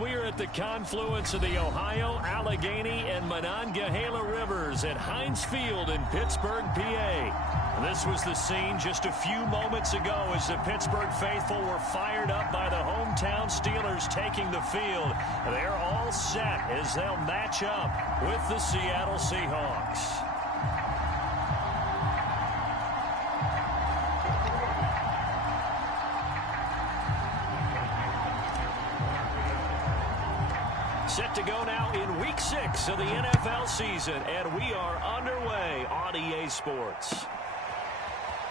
We're at the confluence of the Ohio, Allegheny, and Monongahela Rivers at Heinz Field in Pittsburgh, PA. This was the scene just a few moments ago as the Pittsburgh faithful were fired up by the hometown Steelers taking the field. They're all set as they'll match up with the Seattle Seahawks. Set to go now in Week 6 of the NFL season, and we are underway on EA Sports.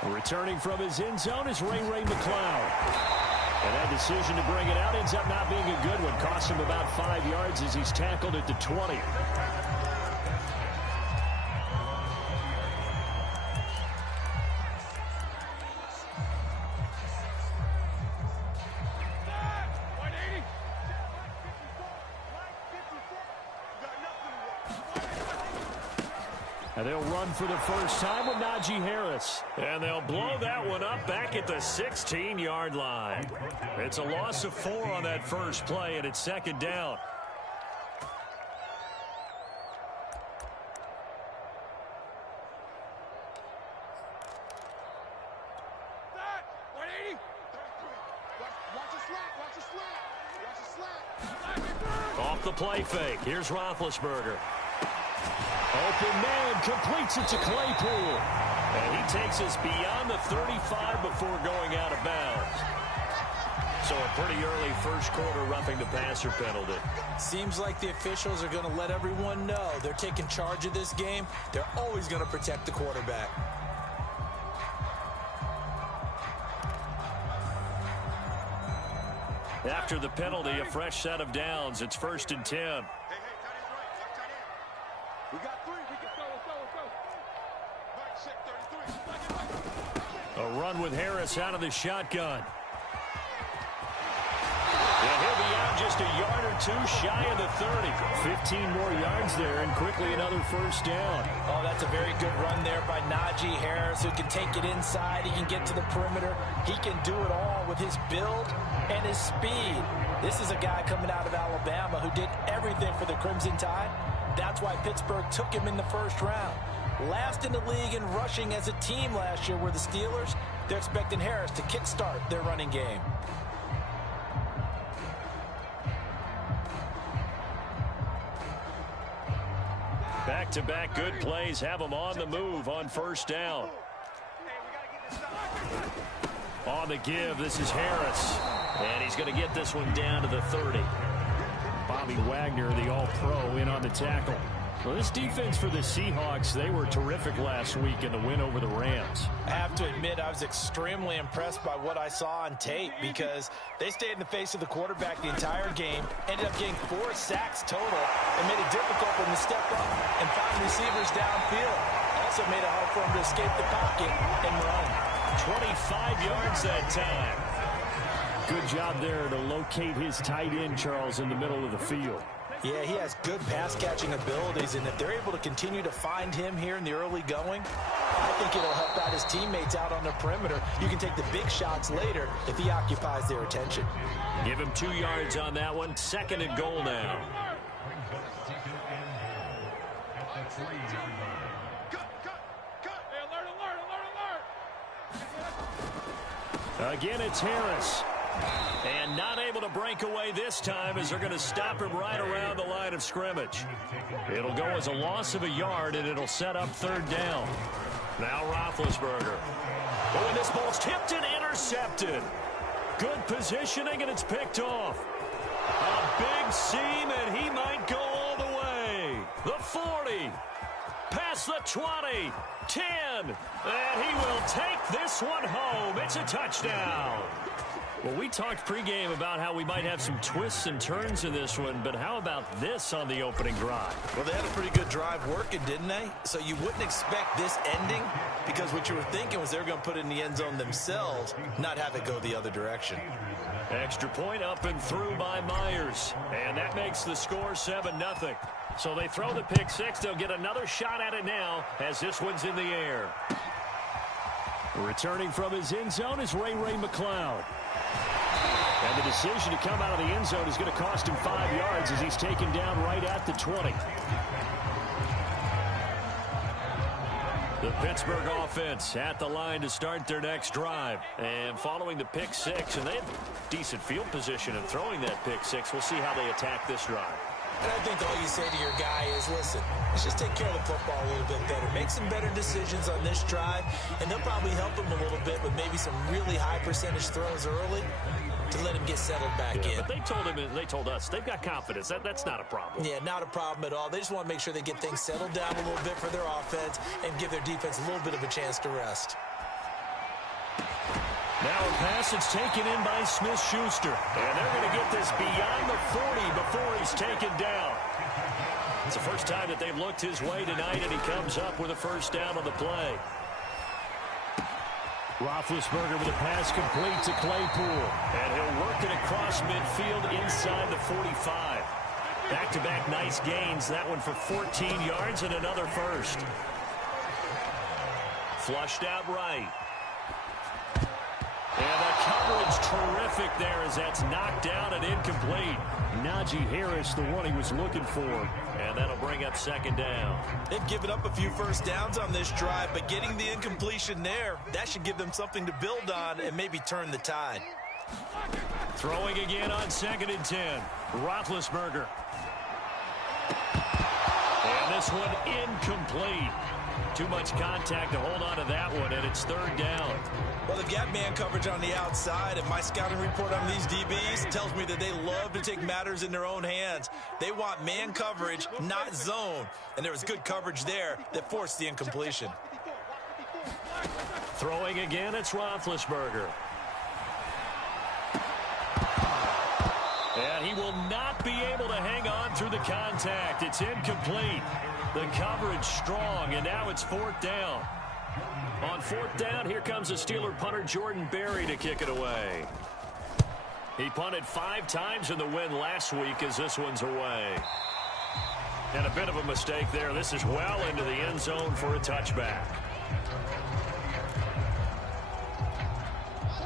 Returning from his end zone is Ray McCloud. And that decision to bring it out ends up not being a good one. Cost him about 5 yards as he's tackled at the 20. And they'll run for the first time with Najee Harris. And they'll blow that one up back at the 16-yard line. It's a loss of 4 on that first play, and it's second down. Off the play fake. Here's Roethlisberger. Open man, completes it to Claypool. And he takes us beyond the 35 before going out of bounds. So a pretty early first quarter roughing the passer penalty. Seems like the officials are going to let everyone know they're taking charge of this game. They're always going to protect the quarterback. After the penalty, a fresh set of downs. It's 1st and 10. We got 3. We can go. A run with Harris out of the shotgun. And he'll be out just a yard or 2 shy of the 30. 15 more yards there and quickly another first down. Oh, that's a very good run there by Najee Harris, who can take it inside. He can get to the perimeter. He can do it all with his build and his speed. This is a guy coming out of Alabama who did everything for the Crimson Tide. That's why Pittsburgh took him in the first round. Last in the league in rushing as a team last year were the Steelers. They're expecting Harris to kickstart their running game. Back-to-back good plays have them on the move on first down. On the give, this is Harris. And he's going to get this one down to the 30. Bobby Wagner, the all-pro, in on the tackle. Well, this defense for the Seahawks, they were terrific last week in the win over the Rams. I have to admit, I was extremely impressed by what I saw on tape because they stayed in the face of the quarterback the entire game, ended up getting 4 sacks total, and made it difficult for him to step up and find receivers downfield. Also made it hard for him to escape the pocket and run. 25 yards that time. Good job there to locate his tight end, Charles, in the middle of the field. Yeah, he has good pass-catching abilities, and if they're able to continue to find him here in the early going, I think it'll help out his teammates out on the perimeter. You can take the big shots later if he occupies their attention. Give him 2 yards on that one. 2nd and goal now. Again, it's Harris. And not able to break away this time as they're going to stop him right around the line of scrimmage. It'll go as a loss of a yard, and it'll set up 3rd down. Now Roethlisberger. Oh, and this ball's tipped and intercepted. Good positioning, and it's picked off. A big seam, and he might go all the way. The 40. Past the 20. 10. And he will take this one home. It's a touchdown. Well, we talked pregame about how we might have some twists and turns in this one, but how about this on the opening drive? Well, they had a pretty good drive working, didn't they? So you wouldn't expect this ending because what you were thinking was they were going to put it in the end zone themselves, not have it go the other direction. Extra point up and through by Myers, and that makes the score 7-0. So they throw the pick six. They'll get another shot at it now as this one's in the air. Returning from his end zone is Ray McCloud. And the decision to come out of the end zone is going to cost him 5 yards as he's taken down right at the 20. The Pittsburgh offense at the line to start their next drive. And following the pick six, and they have decent field position of throwing that pick six. We'll see how they attack this drive. And I think all you say to your guy is, listen, let's just take care of the football a little bit better. Make some better decisions on this drive, and they'll probably help him a little bit with maybe some really high percentage throws early to let him get settled back in. But they told him, and they told us, they've got confidence. That's not a problem. Yeah, not a problem at all. They just want to make sure they get things settled down a little bit for their offense and give their defense a little bit of a chance to rest. Now a pass that's taken in by Smith-Schuster. And they're going to get this beyond the 40 before he's taken down. It's the first time that they've looked his way tonight, and he comes up with a first down on the play. Roethlisberger with a pass complete to Claypool. And he'll work it across midfield inside the 45. Back-to-back nice gains. That one for 14 yards and another first. Flushed out right. And the coverage terrific there as that's knocked down and incomplete. Najee Harris, the one he was looking for. And that'll bring up second down. They've given up a few first downs on this drive, but getting the incompletion there, that should give them something to build on and maybe turn the tide. Throwing again on 2nd and 10. Roethlisberger. And this one incomplete. Too much contact to hold on to that one, and it's third down. Well, they've got man coverage on the outside, and my scouting report on these DBs tells me that they love to take matters in their own hands. They want man coverage, not zone. And there was good coverage there that forced the incompletion. Throwing again, it's Roethlisberger. And he will not be able to hang on through the contact. It's incomplete. The coverage strong, and now it's fourth down. On fourth down, here comes the Steeler punter Jordan Berry to kick it away. He punted 5 times in the win last week as this one's away. And a bit of a mistake there. This is well into the end zone for a touchback.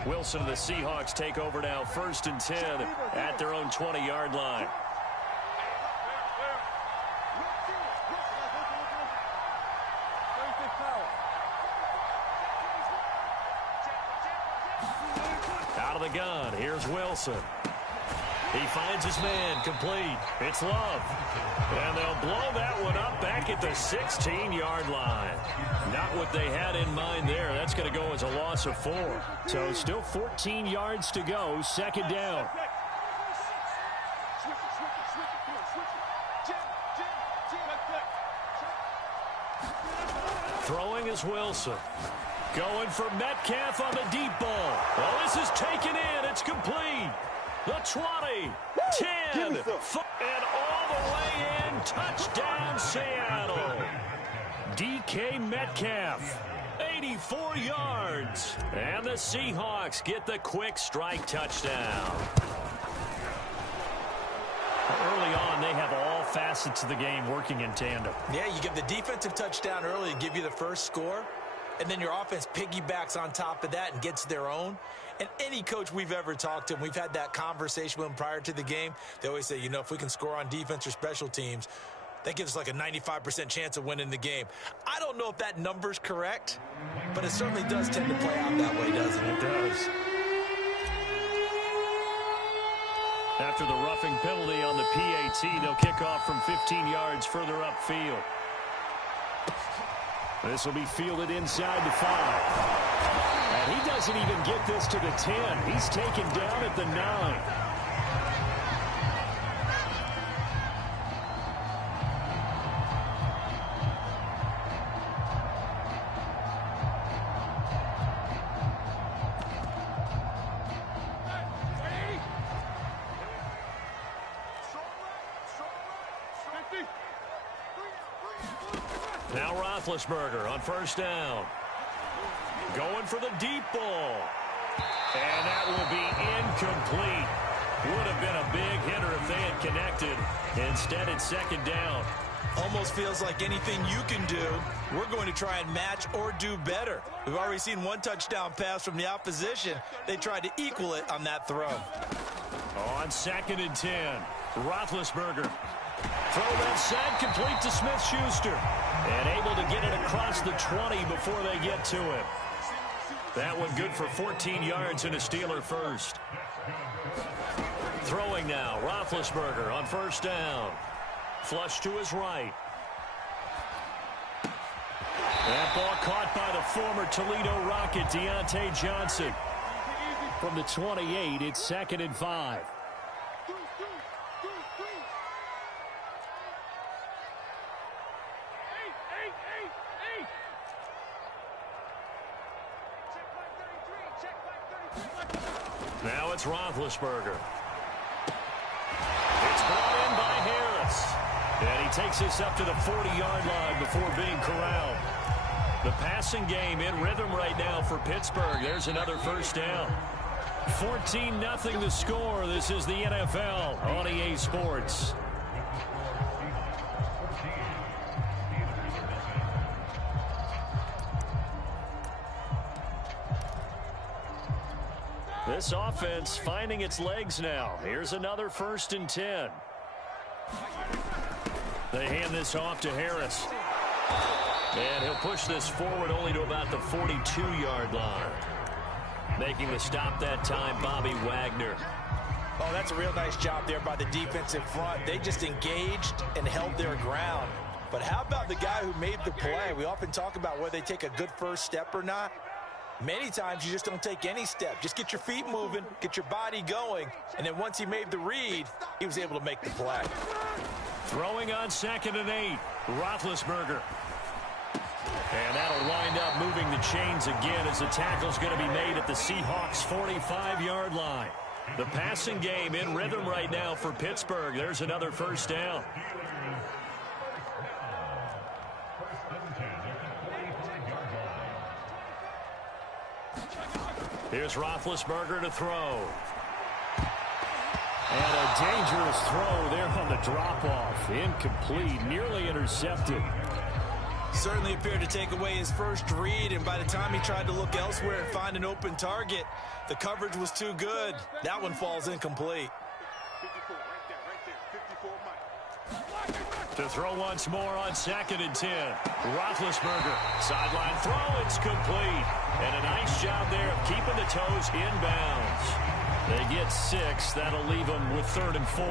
Wilson and the Seahawks take over now, 1st and 10 at their own 20-yard line. Out of the gun, here's Wilson. He finds his man, complete. It's Love. And they'll blow that one up back at the 16-yard line. Not what they had in mind there. That's going to go as a loss of 4. So still 14 yards to go, second down. Throwing is Wilson. Going for Metcalf on the deep ball. Well, this is taken in. It's complete. The 20, 10, and all the way in. Touchdown, Seattle. DK Metcalf, 84 yards. And the Seahawks get the quick strike touchdown. Early on, they have all facets of the game working in tandem. Yeah, you give the defensive touchdown early and give you the first score. And then your offense piggybacks on top of that and gets their own. And any coach we've ever talked to, and we've had that conversation with them prior to the game, they always say, you know, if we can score on defense or special teams, that gives us like a 95% chance of winning the game. I don't know if that number's correct, but it certainly does tend to play out that way, doesn't it? It does. After the roughing penalty on the PAT, they'll kick off from 15 yards further upfield. This will be fielded inside the 5. And he doesn't even get this to the 10. He's taken down at the 9. Now Roethlisberger on first down. Going for the deep ball. And that will be incomplete. Would have been a big hitter if they had connected. Instead, it's second down. Almost feels like anything you can do, we're going to try and match or do better. We've already seen one touchdown pass from the opposition. They tried to equal it on that throw. On 2nd and 10, Roethlisberger. Throw left side, complete to Smith-Schuster. And able to get it across the 20 before they get to him. That one good for 14 yards and a Steeler first. Throwing now, Roethlisberger on 1st down. Flush to his right. That ball caught by the former Toledo Rocket, Deontay Johnson. From the 28, it's 2nd and 5. Now it's Roethlisberger. It's brought in by Harris. And he takes this up to the 40-yard line before being corralled. The passing game in rhythm right now for Pittsburgh. There's another 1st down. 14-0 the score. This is the NFL on EA Sports. This offense finding its legs now. Here's another 1st and 10. They hand this off to Harris. And he'll push this forward only to about the 42-yard line. Making the stop that time, Bobby Wagner. Oh, that's a real nice job there by the defensive front. They just engaged and held their ground. But how about the guy who made the play? We often talk about whether they take a good first step or not. Many times you just don't take any step. Just get your feet moving, get your body going, and then once he made the read, he was able to make the play. Throwing on 2nd and 8, Roethlisberger. And that'll wind up moving the chains again as the tackle's going to be made at the Seahawks 45-yard line. The passing game in rhythm right now for Pittsburgh. There's another 1st down. Here's Roethlisberger to throw. And a dangerous throw there on the drop-off. Incomplete, nearly intercepted. Certainly appeared to take away his first read, and by the time he tried to look elsewhere and find an open target, the coverage was too good. That one falls incomplete. To throw once more on 2nd and 10. Roethlisberger. Sideline throw. It's complete. And a nice job there of keeping the toes inbounds. They get 6. That'll leave them with 3rd and 4.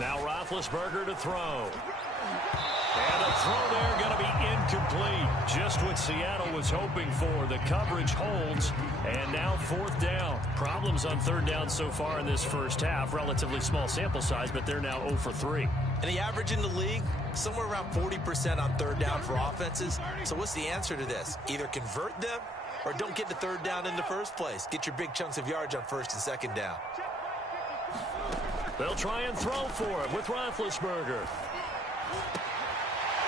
Now Roethlisberger to throw. And a throw there going to be incomplete. Just what Seattle was hoping for. The coverage holds. And now 4th down. Problems on 3rd down so far in this first half. Relatively small sample size, but they're now 0 for 3. And the average in the league, somewhere around 40% on 3rd down for offenses. So what's the answer to this? Either convert them or don't get to 3rd down in the first place. Get your big chunks of yards on 1st and 2nd down. They'll try and throw for it with Roethlisberger.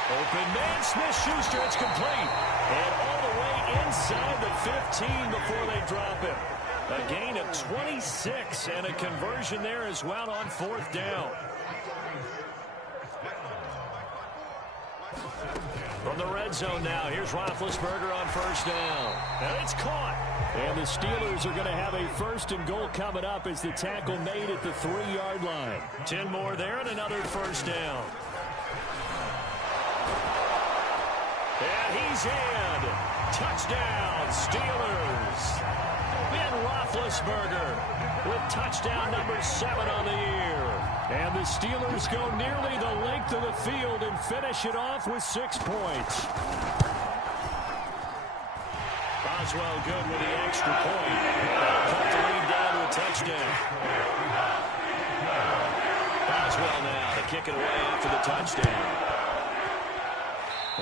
Open man, Smith-Schuster, it's complete. And all the way inside the 15 before they drop him. A gain of 26 and a conversion there as well on 4th down. From the red zone now, here's Roethlisberger on 1st down. And it's caught. And the Steelers are going to have a 1st and goal coming up as the tackle made at the 3-yard line. 10 more there and another 1st down. And he's in. Touchdown, Steelers. Ben Roethlisberger with touchdown number 7 on the year. And the Steelers go nearly the length of the field and finish it off with 6 points. Boswell good with the extra point. Cut the lead down to a touchdown. Boswell now to kick it away after the touchdown.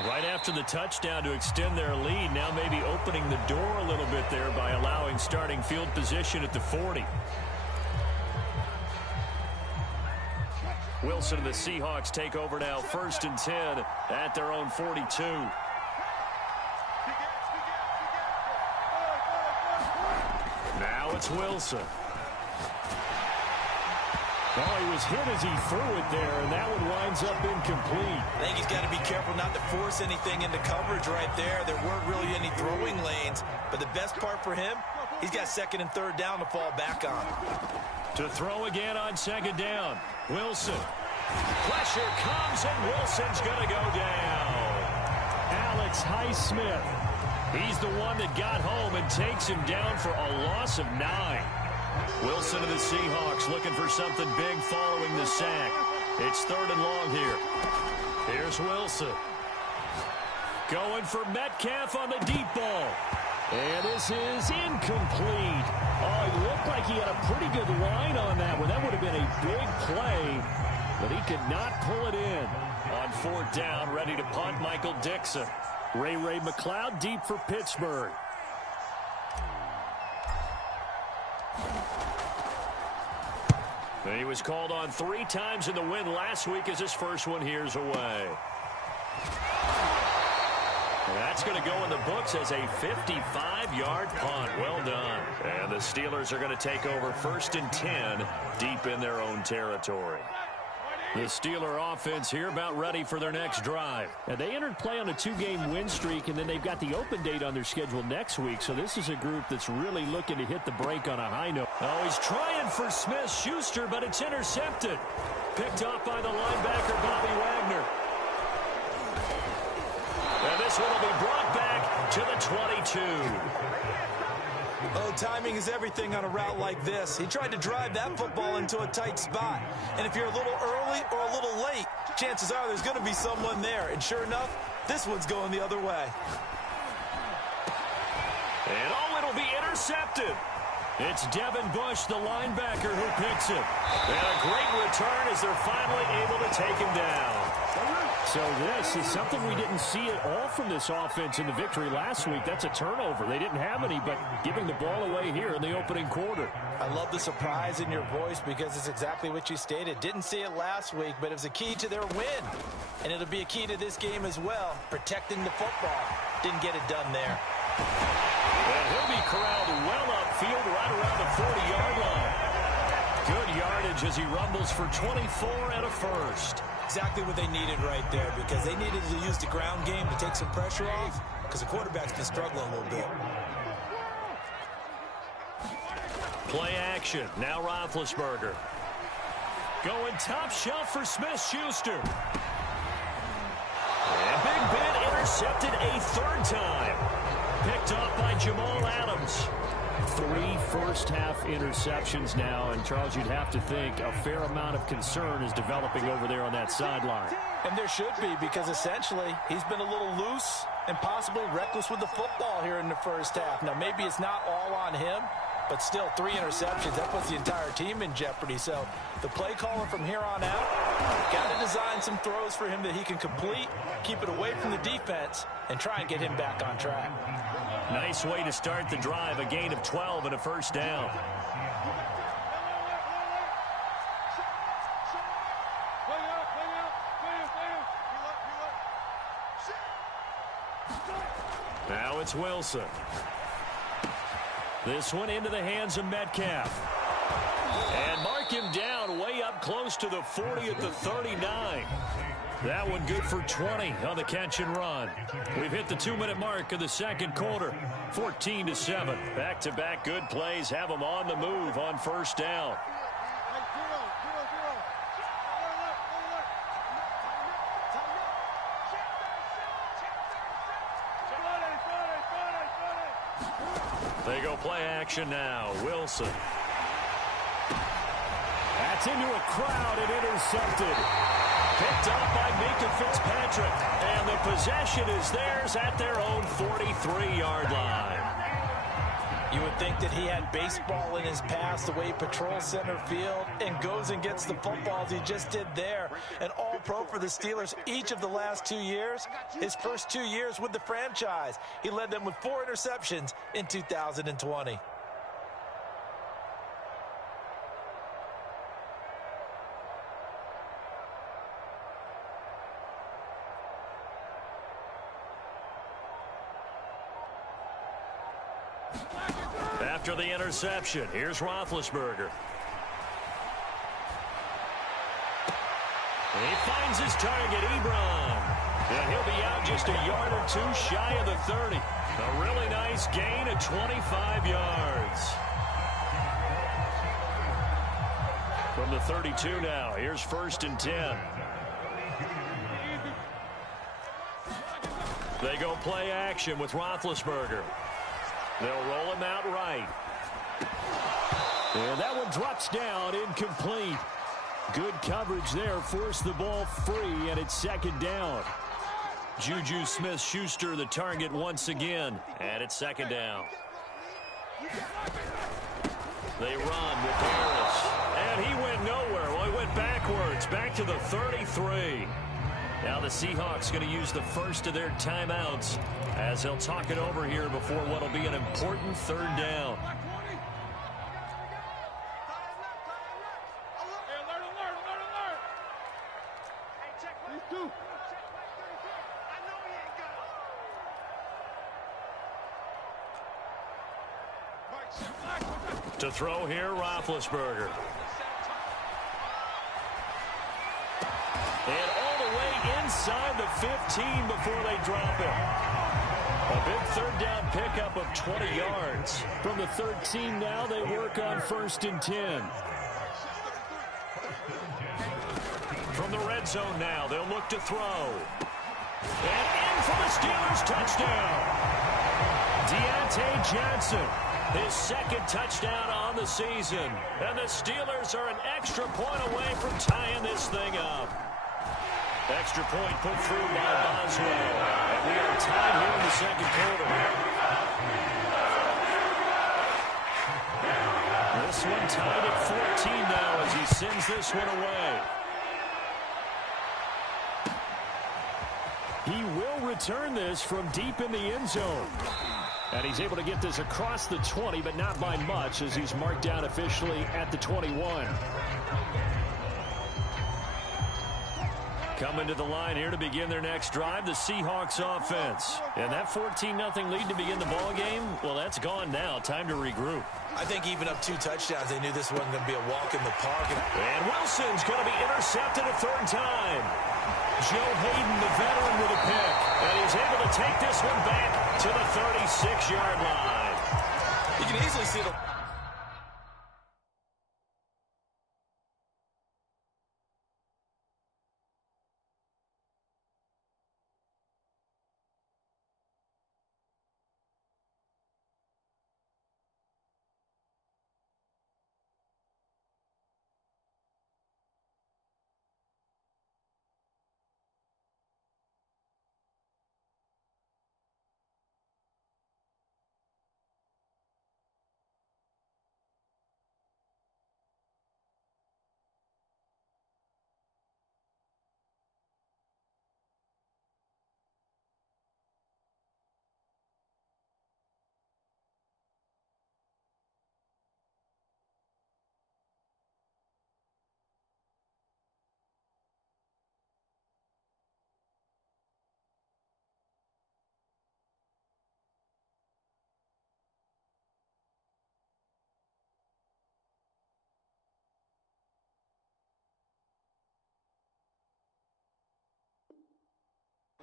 Right after the touchdown to extend their lead, now maybe opening the door a little bit there by allowing starting field position at the 40. Wilson and the Seahawks take over now, 1st and 10 at their own 42. Now it's Wilson. Oh, he was hit as he threw it there, and that one winds up incomplete. I think he's got to be careful not to force anything into coverage right there. There weren't really any throwing lanes, but the best part for him, he's got second and third down to fall back on. To throw again on second down, Wilson. Pressure comes, and Wilson's going to go down. Alex Highsmith. He's the one that got home and takes him down for a loss of 9. Wilson of the Seahawks looking for something big following the sack. It's third and long here. Here's Wilson. Going for Metcalf on the deep ball. And this is incomplete. Oh, it looked like he had a pretty good line on that one. That would have been a big play, but he could not pull it in. On fourth down, ready to punt, Michael Dixon. Ray McLeod deep for Pittsburgh. He was called on 3 times in the win last week as his first one here's away. And that's going to go in the books as a 55-yard punt. Well done. And the Steelers are going to take over first and 10 deep in their own territory. The Steeler offense here about ready for their next drive. And they entered play on a 2-game win streak, and then they've got the open date on their schedule next week. So this is a group that's really looking to hit the break on a high note. Oh, he's trying for Smith-Schuster, but it's intercepted. Picked up by the linebacker, Bobby Wagner. And this one will be brought back to the 22. Oh, timing is everything on a route like this. He tried to drive that football into a tight spot. And if you're a little early or a little late, chances are there's going to be someone there. And sure enough, this one's going the other way. And oh, it'll be intercepted. It's Devin Bush, the linebacker, who picks it. And a great return as they're finally able to take him down. So this is something we didn't see at all from this offense in the victory last week. That's a turnover. They didn't have any, but giving the ball away here in the opening quarter. I love the surprise in your voice because it's exactly what you stated. Didn't see it last week, but it was a key to their win. And it'll be a key to this game as well, protecting the football. Didn't get it done there. And he'll be corralled well upfield right around the 40-yard line. Good yardage as he rumbles for 24 and a first. Exactly what they needed right there because they needed to use the ground game to take some pressure off because the quarterback's been struggling a little bit. Play action. Now Roethlisberger. Going top shelf for Smith-Schuster. And Big Ben intercepted a third time. Picked up by Jamal Adams. 3 first-half interceptions now, and Charles, you'd have to think a fair amount of concern is developing over there on that sideline. And there should be, because essentially he's been a little loose and possibly reckless with the football here in the first half. Now, maybe it's not all on him, but still 3 interceptions. That puts the entire team in jeopardy. So the play caller from here on out got to design some throws for him that he can complete, keep it away from the defense, and try and get him back on track. Nice way to start the drive, a gain of 12 and a first down. Now it's Wilson. This one into the hands of Metcalf. And mark him down way up close to the 40 at the 39. That one good for 20 on the catch and run. We've hit the 2-minute mark of the second quarter. 14-7. Back-to-back good plays have them on the move on first down. They go play action now. Wilson. That's into a crowd and intercepted. Picked up by Minka Fitzpatrick. And the possession is theirs at their own 43-yard line. You would think that he had baseball in his past, the way he patrols center field and goes and gets the footballs he just did there. An all-pro for the Steelers each of the last 2 years. His first 2 years with the franchise. He led them with 4 interceptions in 2020. After the interception, here's Roethlisberger. And he finds his target, Ebron. And he'll be out just a yard or two shy of the 30. A really nice gain of 25 yards. From the 32 now, here's 1st and 10. They go play action with Roethlisberger. They'll roll him out right. And that one drops down, incomplete. Good coverage there, forced the ball free, and it's 2nd down. Juju Smith-Schuster the target once again, and it's 2nd down. They run with Harris, and he went nowhere. Well, he went backwards, back to the 33. Now the Seahawks going to use the first of their timeouts as they'll talk it over here before what will be an important 3rd down. To throw here, Roethlisberger. And all the way inside the 15 before they drop him. A big 3rd down pickup of 20 yards. From the 13 now, they work on 1st and 10. From the red zone now, they'll look to throw. And in for the Steelers touchdown. Deontay Johnson. His 2nd touchdown on the season. And the Steelers are an extra point away from tying this thing up. Extra point put through by Boswell. And we are tied here in the 2nd quarter. This one tied at 14 now as he sends this one away. He will return this from deep in the end zone. And he's able to get this across the 20, but not by much as he's marked down officially at the 21. Coming to the line here to begin their next drive, the Seahawks offense. And that 14-0 lead to begin the ball game, well, that's gone now. Time to regroup. I think even up 2 touchdowns, they knew this wasn't going to be a walk in the park. And Wilson's going to be intercepted a 3rd time. Joe Hayden, the veteran, with a pick. And he's able to take this one back to the 36-yard line. You can easily see the...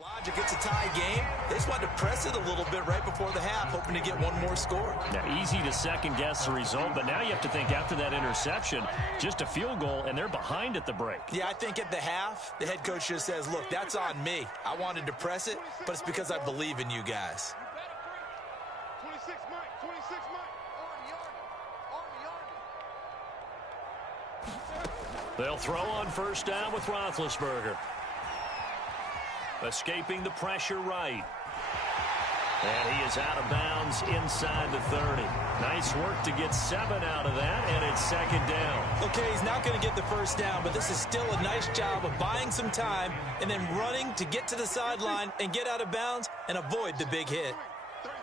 Logic, it's a tie game. They just wanted to press it a little bit right before the half, hoping to get one more score. Now, easy to second-guess the result, but now you have to think after that interception, just a field goal, and they're behind at the break. Yeah, I think at the half, the head coach just says, look, that's on me. I wanted to press it, but it's because I believe in you guys. 26 Mike, 26 Mike. They'll throw on 1st down with Roethlisberger. Escaping the pressure right. And he is out of bounds inside the 30. Nice work to get 7 out of that, and it's 2nd down. Okay, he's not going to get the 1st down, but this is still a nice job of buying some time and then running to get to the sideline and get out of bounds and avoid the big hit. 33.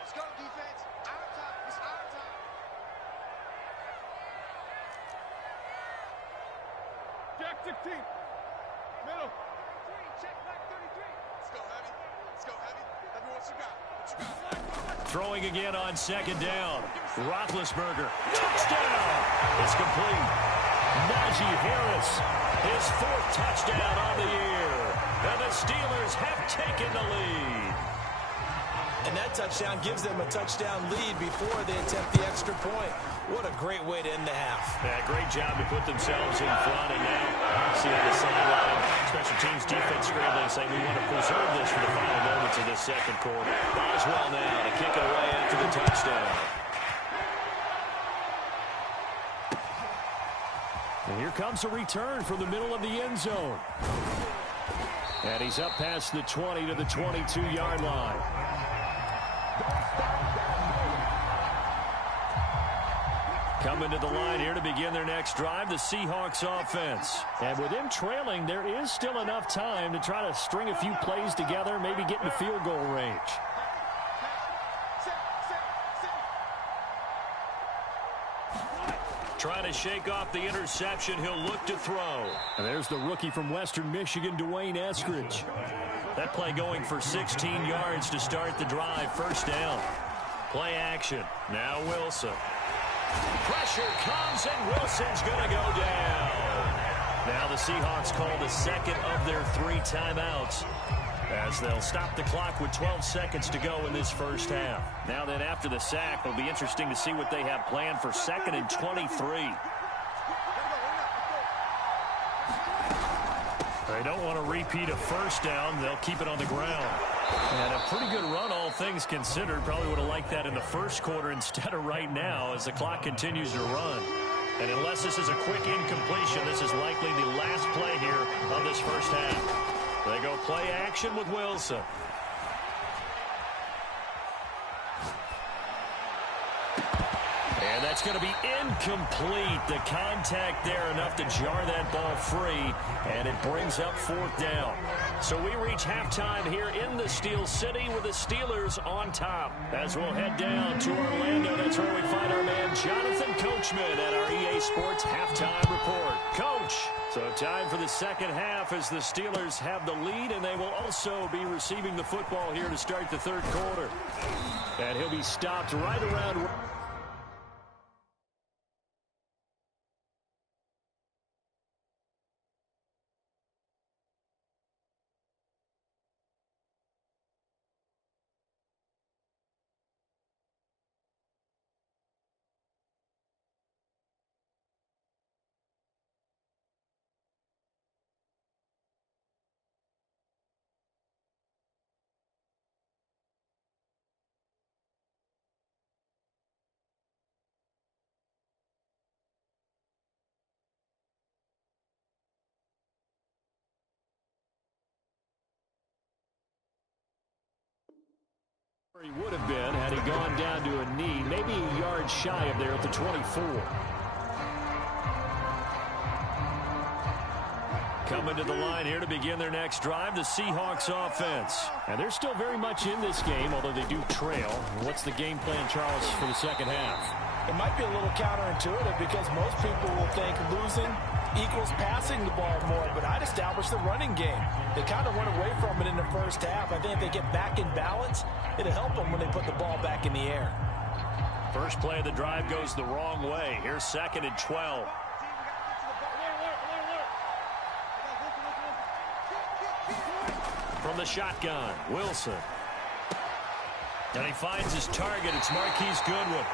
Let's go, defense. Our time. It's our time. Jack 16. Middle. Check back 33. Let's go, heavy. Let's go, heavy. Let me what you got. What you got? Throwing again on 2nd down. Roethlisberger. Touchdown! It's complete. Najee Harris His 4th touchdown on the year. And the Steelers have taken the lead. And that touchdown gives them a touchdown lead before they attempt the extra point. What a great way to end the half. Yeah, great job to put themselves in front. And now, see on the sideline, special teams defense scrambling, saying we want to preserve this for the final moments of this second quarter. Boswell now to kick it away after the touchdown. And here comes a return from the middle of the end zone. And he's up past the 20 to the 22-yard line. Coming to the line here to begin their next drive, the Seahawks offense. And with them trailing, there is still enough time to try to string a few plays together, maybe get into field goal range. Trying to shake off the interception. He'll look to throw. And there's the rookie from Western Michigan, Dwayne Eskridge. That play going for 16 yards to start the drive. First down. Play action. Now Wilson. Pressure comes, and Wilson's going to go down. Now the Seahawks call the second of their 3 timeouts, as they'll stop the clock with 12 seconds to go in this first half. Now then, after the sack, it'll be interesting to see what they have planned for 2nd and 23. They don't want to repeat a first down. They'll keep it on the ground. And a pretty good run, all things considered. Probably would have liked that in the first quarter instead of right now as the clock continues to run. And unless this is a quick incompletion, this is likely the last play here of this first half. They go play action with Wilson. And that's going to be incomplete. The contact there enough to jar that ball free, and it brings up 4th down. So we reach halftime here in the Steel City with the Steelers on top. As we'll head down to Orlando, that's where we find our man Jonathan Coachman at our EA Sports Halftime Report. Coach, so time for the second half as the Steelers have the lead, and they will also be receiving the football here to start the third quarter. And he'll be stopped right around... He would have been had he gone down to a knee, maybe a yard shy of there at the 24. Coming to the line here to begin their next drive, the Seahawks offense. And they're still very much in this game, although they do trail. What's the game plan, Charles, for the second half? It might be a little counterintuitive because most people will think losing equals passing the ball more, but I'd establish the running game. They kind of went away from it in the first half. I think if they get back in balance, it'll help them when they put the ball back in the air. First play of the drive goes the wrong way. Here's 2nd and 12. From the shotgun, Wilson. And he finds his target. It's Marquise Goodwin.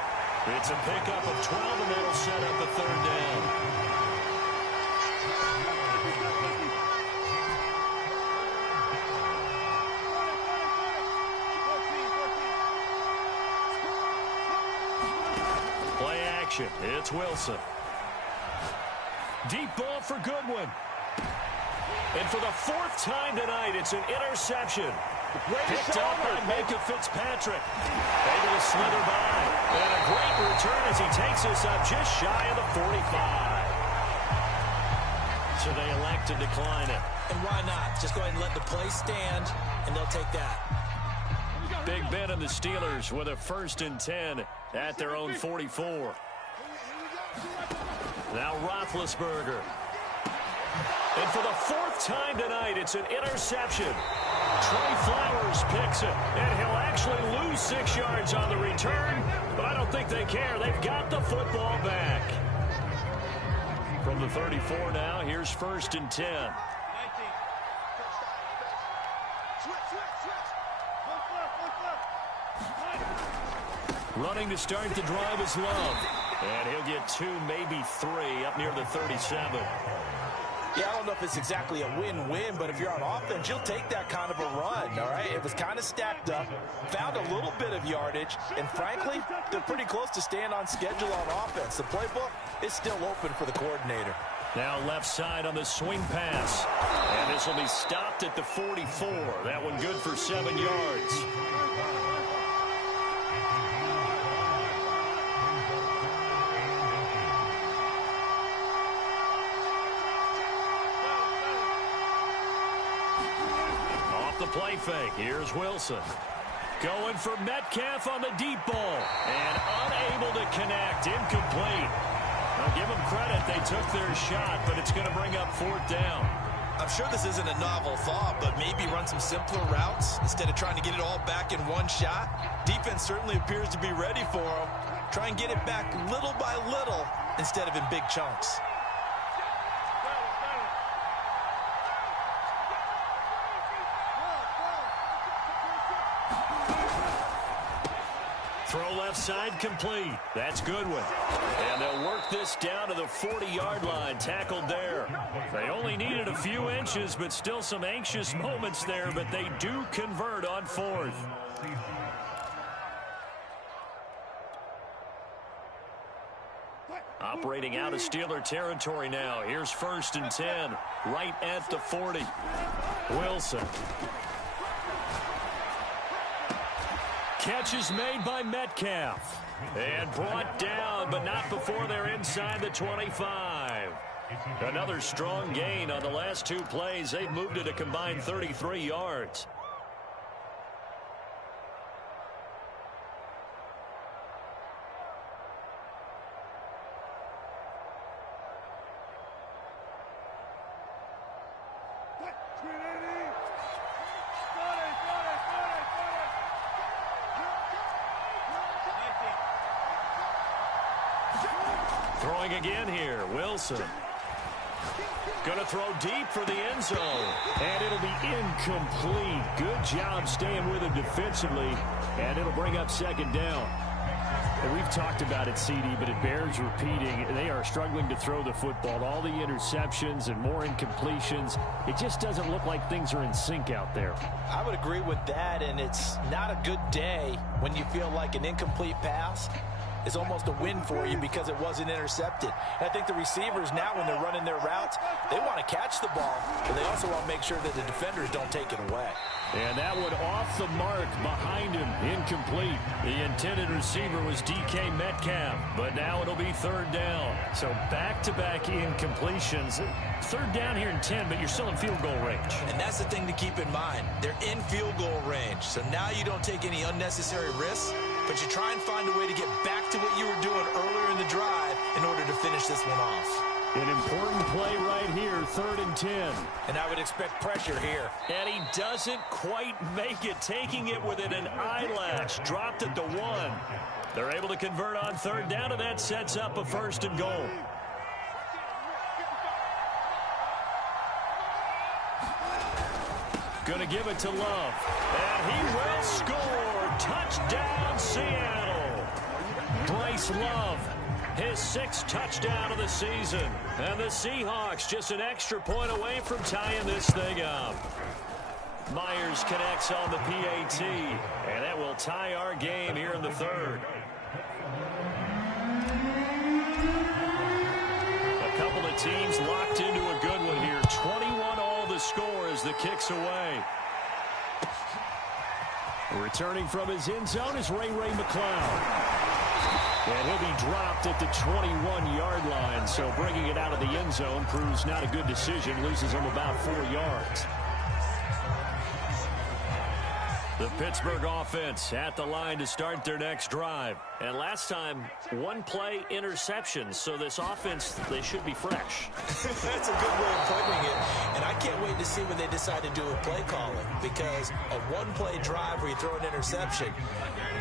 It's a pickup of 12, and that'll set up a 3rd down. Play action. It's Wilson. Deep ball for Goodwin. And for the 4th time tonight, it's an interception. Picked up by Micah Fitzpatrick. Able to slither by. And a great return as he takes us up just shy of the 45. So they elect to decline it. And why not? Just go ahead and let the play stand, and they'll take that. Big Ben and the Steelers with a 1st and 10 at their own 44. Now Roethlisberger. And for the 4th time tonight, it's an interception. Trey Flowers picks it, and he'll actually lose 6 yards on the return, but I don't think they care. They've got the football back. From from the 34 now. Here's 1st and 10. Running to start the drive is Love. And he'll get 2, maybe 3 up near the 37. Yeah, I don't know if it's exactly a win-win, but if you're on offense, you'll take that kind of a run, all right? It was kind of stacked up, found a little bit of yardage, and frankly, they're pretty close to staying on schedule on offense. The playbook is still open for the coordinator. Now left side on the swing pass. And this will be stopped at the 44. That one good for 7 yards. The play fake. Here's Wilson. Going for Metcalf on the deep ball. And unable to connect. Incomplete. I'll give them credit. They took their shot, but it's going to bring up 4th down. I'm sure this isn't a novel thought, but maybe run some simpler routes instead of trying to get it all back in one shot. Defense certainly appears to be ready for them. Try and get it back little by little instead of in big chunks. Throw left side complete. That's Goodwin. And they'll work this down to the 40-yard line. Tackled there. They only needed a few inches, but still some anxious moments there, but they do convert on 4th. Operating out of Steeler territory now. Here's 1st and 10. Right at the 40. Wilson. Catch is made by Metcalf. And brought down, but not before they're inside the 25. Another strong gain on the last 2 plays. They've moved it a combined 33 yards. Throwing again here, Wilson. Going to throw deep for the end zone. And it'll be incomplete. Good job staying with him defensively. And it'll bring up 2nd down. And we've talked about it, CD, but it bears repeating. They are struggling to throw the football. All the interceptions and more incompletions. It just doesn't look like things are in sync out there. I would agree with that, and it's not a good day when you feel like an incomplete pass is almost a win for you because it wasn't intercepted. And I think the receivers now, when they're running their routes, they want to catch the ball, but they also want to make sure that the defenders don't take it away. And that one off the mark behind him, incomplete. The intended receiver was DK Metcalf, but now it'll be 3rd down. So back-to-back incompletions. 3rd down here in 10, but you're still in field goal range. And that's the thing to keep in mind. They're in field goal range, so now you don't take any unnecessary risks, but you try and find a way to get back to what you were doing earlier in the drive in order to finish this one off. An important play right here, 3rd and 10. And I would expect pressure here. And he doesn't quite make it, taking it within an eyelash. Dropped at the 1. They're able to convert on 3rd down, and that sets up a 1st and goal. Going to give it to Love. And he will score. Touchdown, Seattle. Bryce Love, his 6th touchdown of the season. And the Seahawks just an extra point away from tying this thing up. Myers connects on the PAT. And that will tie our game here in the 3rd. A couple of teams locked into a good one here. 21 all the score as the kick's away. Returning from his end zone is Ray McCloud. And he'll be dropped at the 21-yard line. So bringing it out of the end zone proves not a good decision. Loses him about 4 yards. The Pittsburgh offense at the line to start their next drive. And last time, one play interception. So this offense, they should be fresh. That's a good way of putting it. And I can't wait to see what they decide to do with play calling. Because a one-play drive where you throw an interception,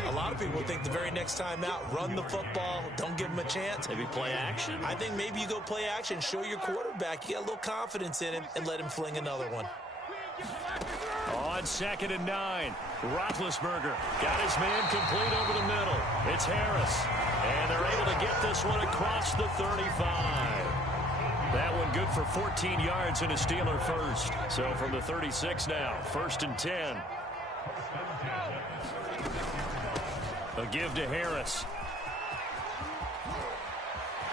a lot of people think the very next time out, run the football, don't give them a chance. Maybe play action? I think maybe you go play action, show your quarterback, you get a little confidence in him, and let him fling another one. On 2nd and 9, Roethlisberger got his man complete over the middle. It's Harris. And they're able to get this one across the 35. That one good for 14 yards and a Steeler first. So from the 36 now, 1st and 10. A give to Harris.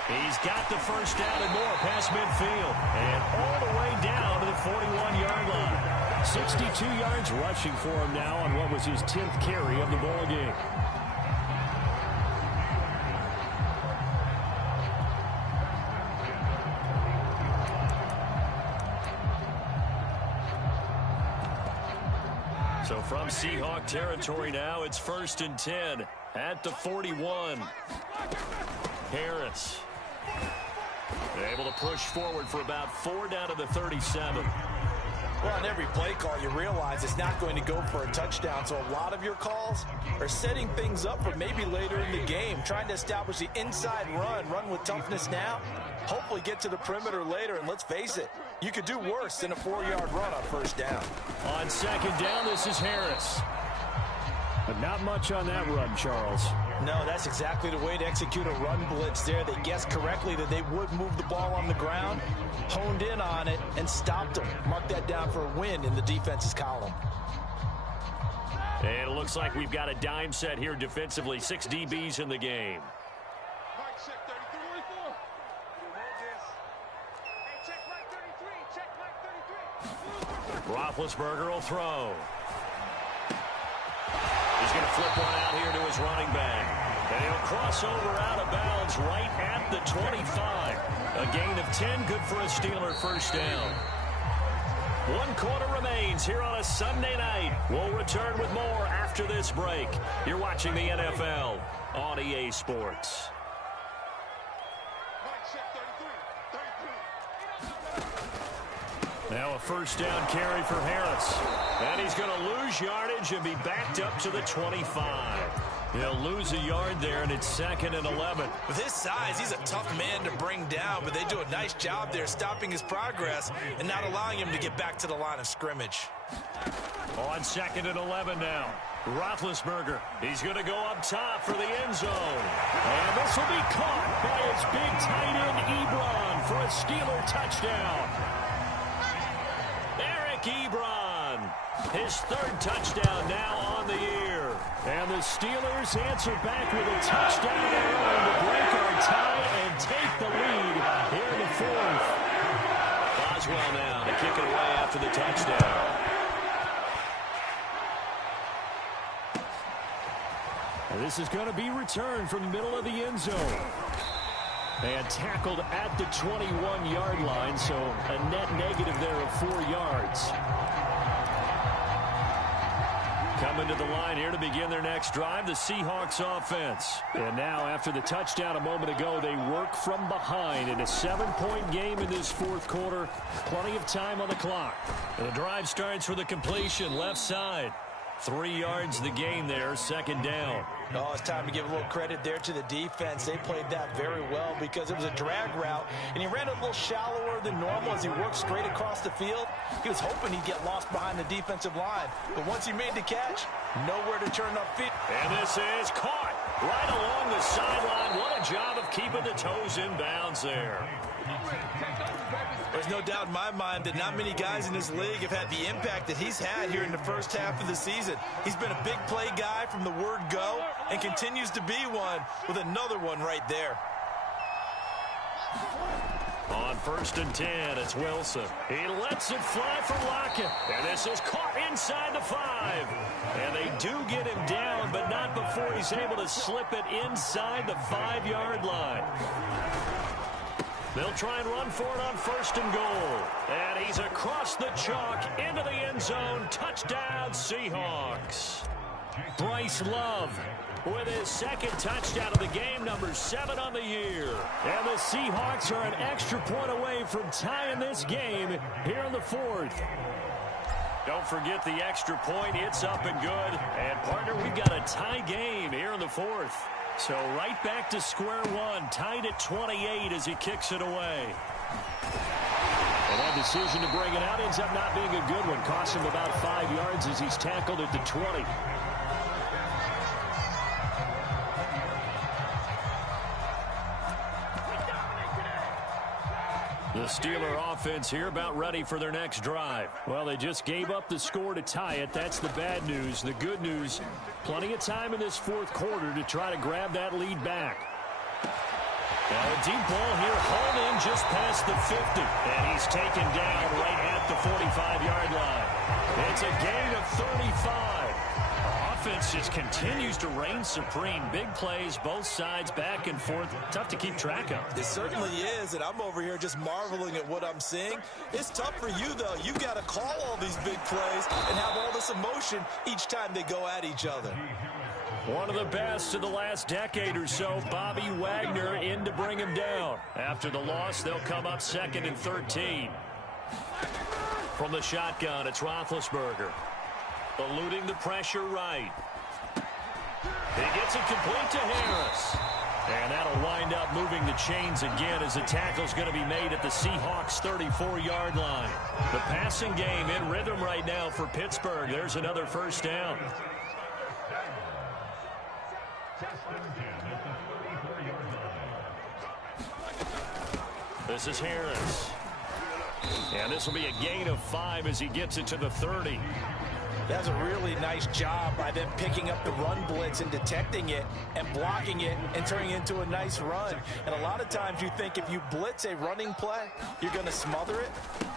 He's got the first down and more past midfield. And all the way down to the 41-yard line. 62 yards rushing for him now on what was his 10th carry of the ball game. So from Seahawk territory now, it's 1st and 10 at the 41. Harris able to push forward for about 4 down to the 37. Well, on every play call, you realize it's not going to go for a touchdown. So a lot of your calls are setting things up for maybe later in the game, trying to establish the inside run with toughness now, hopefully get to the perimeter later. And let's face it, you could do worse than a 4-yard run on 1st down. On 2nd down, this is Harris. But not much on that run, Charles. No, that's exactly the way to execute a run blitz there. They guessed correctly that they would move the ball on the ground, honed in on it, and stopped them. Mark that down for a win in the defense's column. And it looks like we've got a dime set here defensively. 6 DBs in the game. Mike, check 33-44. Check Mike 33. Roethlisberger will throw. He's going to flip one out here to his running back. And he'll cross over out of bounds right at the 25. A gain of 10, good for a Steeler first down. 1 quarter remains here on a Sunday night. We'll return with more after this break. You're watching the NFL on EA Sports. Mike, check 33. Now a first down carry for Harris. And he's going to lose yardage and be backed up to the 25. He'll lose a yard there, and it's 2nd and 11. With his size, he's a tough man to bring down, but they do a nice job there stopping his progress and not allowing him to get back to the line of scrimmage. On 2nd and 11 now. Roethlisberger. He's going to go up top for the end zone. And this will be caught by his big tight end, Ebron, for a Steeler touchdown. Eric Ebron, his 3rd touchdown now on the year. And the Steelers answer back with a touchdown of their own to break our tie and take the lead here in the 4th. Boswell now to kick it away after the touchdown. And this is going to be returned from the middle of the end zone. And tackled at the 21-yard line, so a net negative there of 4 yards. Coming to the line here to begin their next drive, the Seahawks offense. And now, after the touchdown a moment ago, they work from behind in a 7-point game in this 4th quarter. Plenty of time on the clock. And the drive starts with a completion left side. 3 yards the gain there, 2nd down. Oh, it's time to give a little credit there to the defense. They played that very well because it was a drag route, and he ran a little shallower than normal as he worked straight across the field. He was hoping he'd get lost behind the defensive line, but once he made the catch, nowhere to turn upfield. And this is caught right along the sideline. What a job of keeping the toes in bounds there. There's no doubt in my mind that not many guys in this league have had the impact that he's had here in the first half of the season. He's been a big play guy from the word go and continues to be one with another one right there. On 1st and 10, it's Wilson. He lets it fly for Lockett. And this is caught inside the 5. And they do get him down, but not before he's able to slip it inside the 5-yard line. They'll try and run for it on 1st and goal. And he's across the chalk into the end zone. Touchdown, Seahawks. Bryce Love with his 2nd touchdown of the game, number 7 on the year. And the Seahawks are an extra point away from tying this game here in the 4th. Don't forget the extra point. It's up and good. And, partner, we've got a tie game here in the 4th. So right back to square one, tied at 28 as he kicks it away. And that decision to bring it out ends up not being a good one. Costs him about 5 yards as he's tackled at the 20. The Steeler offense here about ready for their next drive. Well, they just gave up the score to tie it. That's the bad news. The good news, plenty of time in this 4th quarter to try to grab that lead back. Now a deep ball here, hauled in just past the 50. And he's taken down right at the 45-yard line. It's a gain of 35. Offense just continues to reign supreme. Big plays, both sides, back and forth. Tough to keep track of. It certainly is, and I'm over here just marveling at what I'm seeing. It's tough for you, though. You've got to call all these big plays and have all this emotion each time they go at each other. One of the best of the last decade or so, Bobby Wagner in to bring him down. After the loss, they'll come up 2nd and 13. From the shotgun, it's Roethlisberger. Eluding the pressure right. He gets it complete to Harris. And that'll wind up moving the chains again as the tackle's going to be made at the Seahawks 34-yard line. The passing game in rhythm right now for Pittsburgh. There's another 1st down. This is Harris. And this will be a gain of 5 as he gets it to the 30. That's a really nice job by them picking up the run blitz and detecting it and blocking it and turning it into a nice run. And a lot of times you think if you blitz a running play, you're going to smother it.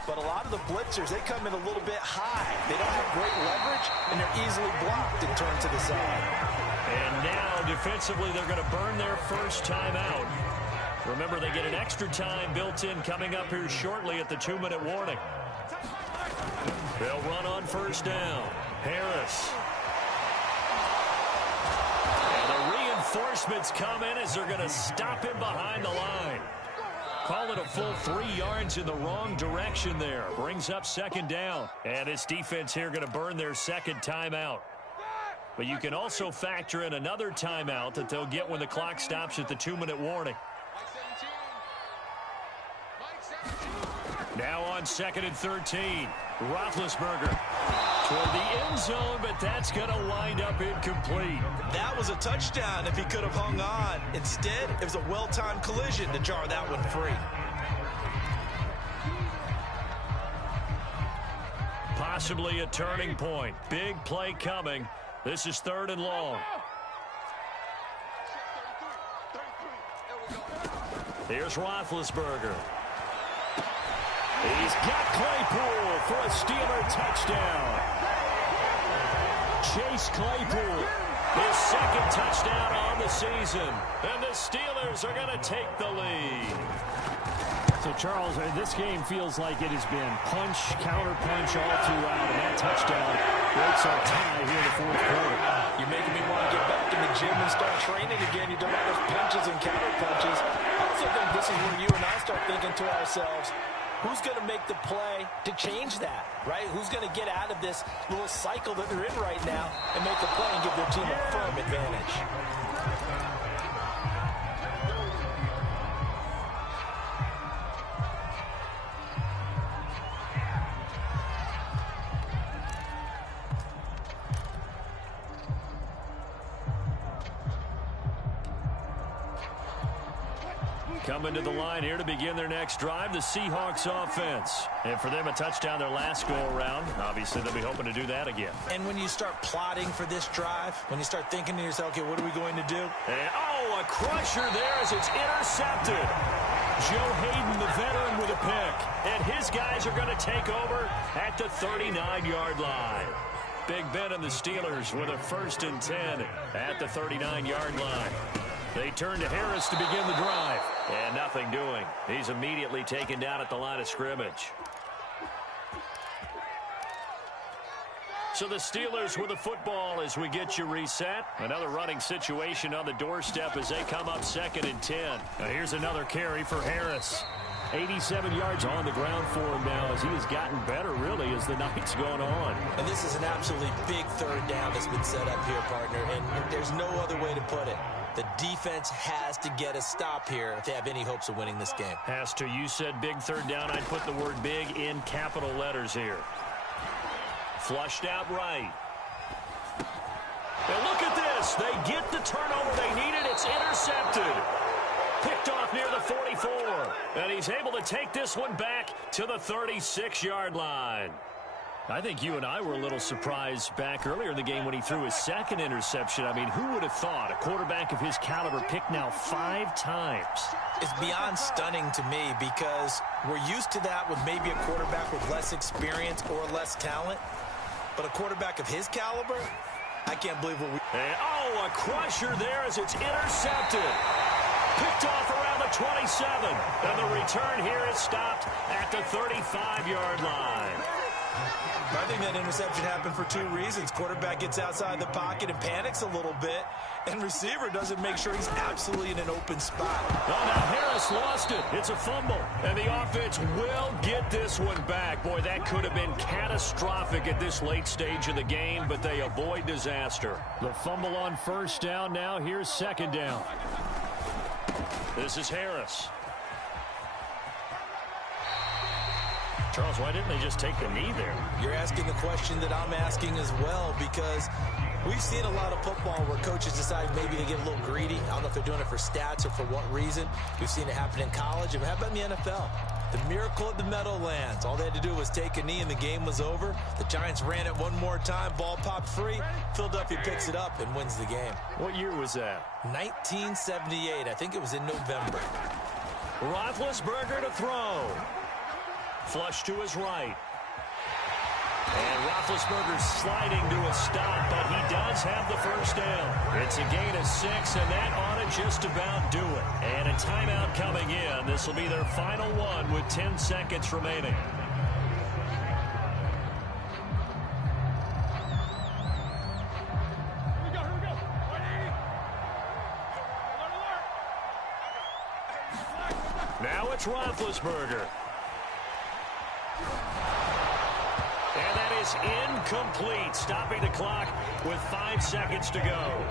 But a lot of the blitzers, they come in a little bit high. They don't have great leverage, and they're easily blocked and turned to the side. And now, defensively, they're going to burn their 1st timeout. Remember, they get an extra time built in coming up here shortly at the 2-minute warning. They'll run on 1st down. Harris. And the reinforcements come in as they're going to stop him behind the line. Call it a full 3 yards in the wrong direction there. Brings up 2nd down. And this defense here going to burn their 2nd timeout. But you can also factor in another timeout that they'll get when the clock stops at the 2-minute warning. Now on 2nd and 13. Roethlisberger toward the end zone, but that's going to wind up incomplete. That was a touchdown if he could have hung on. Instead, it was a well-timed collision to jar that one free. Possibly a turning point. Big play coming. This is 3rd and long. Here's Roethlisberger. He's got Claypool for a Steeler touchdown. Chase Claypool, his 2nd touchdown on the season. And the Steelers are going to take the lead. So, Charles, this game feels like it has been punch, counter-punch all throughout. And that touchdown breaks our tie here in the 4th quarter. You're making me want to get back in the gym and start training again. You do all those punches and counter-punches. I also think this is where you and I start thinking to ourselves, who's going to make the play to change that, right? Who's going to get out of this little cycle that they're in right now and make the play and give their team a firm advantage? Coming to the line here to begin their next drive, the Seahawks offense. And for them, a touchdown their last go-around. Obviously, they'll be hoping to do that again. And when you start plotting for this drive, when you start thinking to yourself, okay, what are we going to do? And, a crusher there as it's intercepted. Joe Hayden, the veteran, with a pick. And his guys are going to take over at the 39-yard line. Big Ben and the Steelers with a 1st and 10 at the 39-yard line. They turn to Harris to begin the drive. And nothing doing. He's immediately taken down at the line of scrimmage. So the Steelers with the football as we get you reset. Another running situation on the doorstep as they come up 2nd and 10. Now here's another carry for Harris. 87 yards on the ground for him now as he has gotten better, really, as the night's gone on. And this is an absolutely big 3rd down that's been set up here, partner, and there's no other way to put it. The defense has to get a stop here if they have any hopes of winning this game. Has to. You said big 3rd down. I'd put the word big in capital letters here. Flushed out right. And look at this. They get the turnover they needed. It's intercepted. Picked off near the 44. And he's able to take this one back to the 36-yard line. I think you and I were a little surprised back earlier in the game when he threw his 2nd interception. I mean, who would have thought a quarterback of his caliber picked now 5 times? It's beyond stunning to me because we're used to that with maybe a quarterback with less experience or less talent. But a quarterback of his caliber, I can't believe what we... And, oh, a crusher there as it's intercepted. Picked off around the 27. And the return here is stopped at the 35-yard line. I think that interception happened for 2 reasons. Quarterback gets outside the pocket and panics a little bit, and receiver doesn't make sure he's absolutely in an open spot. Oh, now Harris lost it. It's a fumble, and the offense will get this one back. Boy, that could have been catastrophic at this late stage of the game, but they avoid disaster. The fumble on 1st down now. Here's 2nd down. This is Harris. Charles, why didn't they just take the knee there? You're asking the question that I'm asking as well, because we've seen a lot of football where coaches decide maybe to get a little greedy. I don't know if they're doing it for stats or for what reason. We've seen it happen in college. And how about in the NFL? The miracle at the Meadowlands. All they had to do was take a knee and the game was over. The Giants ran it one more time. Ball popped free. Philadelphia picks it up and wins the game. What year was that? 1978. I think it was in November. Roethlisberger to throw. Flush to his right. And Roethlisberger sliding to a stop, but he does have the 1st down. It's a gain of 6, and that ought to just about do it. And a timeout coming in. This will be their final one with 10 seconds remaining. Now it's Roethlisberger. And that is incomplete, stopping the clock with 5 seconds to go.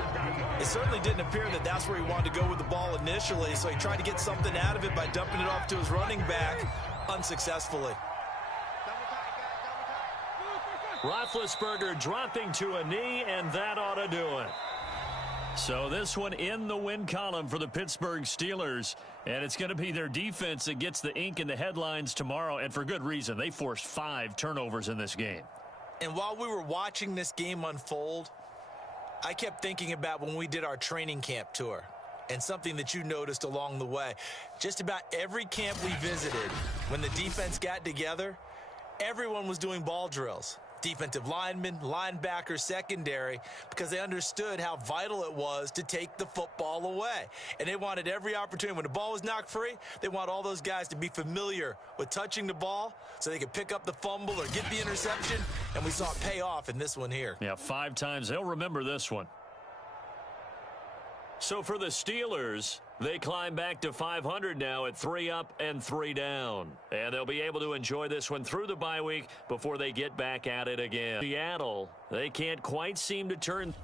It certainly didn't appear that that's where he wanted to go with the ball initially, so he tried to get something out of it by dumping it off to his running back unsuccessfully. Roethlisberger dropping to a knee, and that ought to do it. So this one in the win column for the Pittsburgh Steelers. And it's going to be their defense that gets the ink in the headlines tomorrow, and for good reason. They forced 5 turnovers in this game. And while we were watching this game unfold, I kept thinking about when we did our training camp tour and something that you noticed along the way. Just about every camp we visited, when the defense got together, everyone was doing ball drills. Defensive linemen, linebackers, secondary, because they understood how vital it was to take the football away. And they wanted every opportunity. When the ball was knocked free, they want all those guys to be familiar with touching the ball so they could pick up the fumble or get the interception. And we saw it pay off in this one here. Yeah, 5 times. They'll remember this one. So for the Steelers, they climb back to 500 now at 3 up and 3 down. And they'll be able to enjoy this one through the bye week before they get back at it again. Seattle, they can't quite seem to turn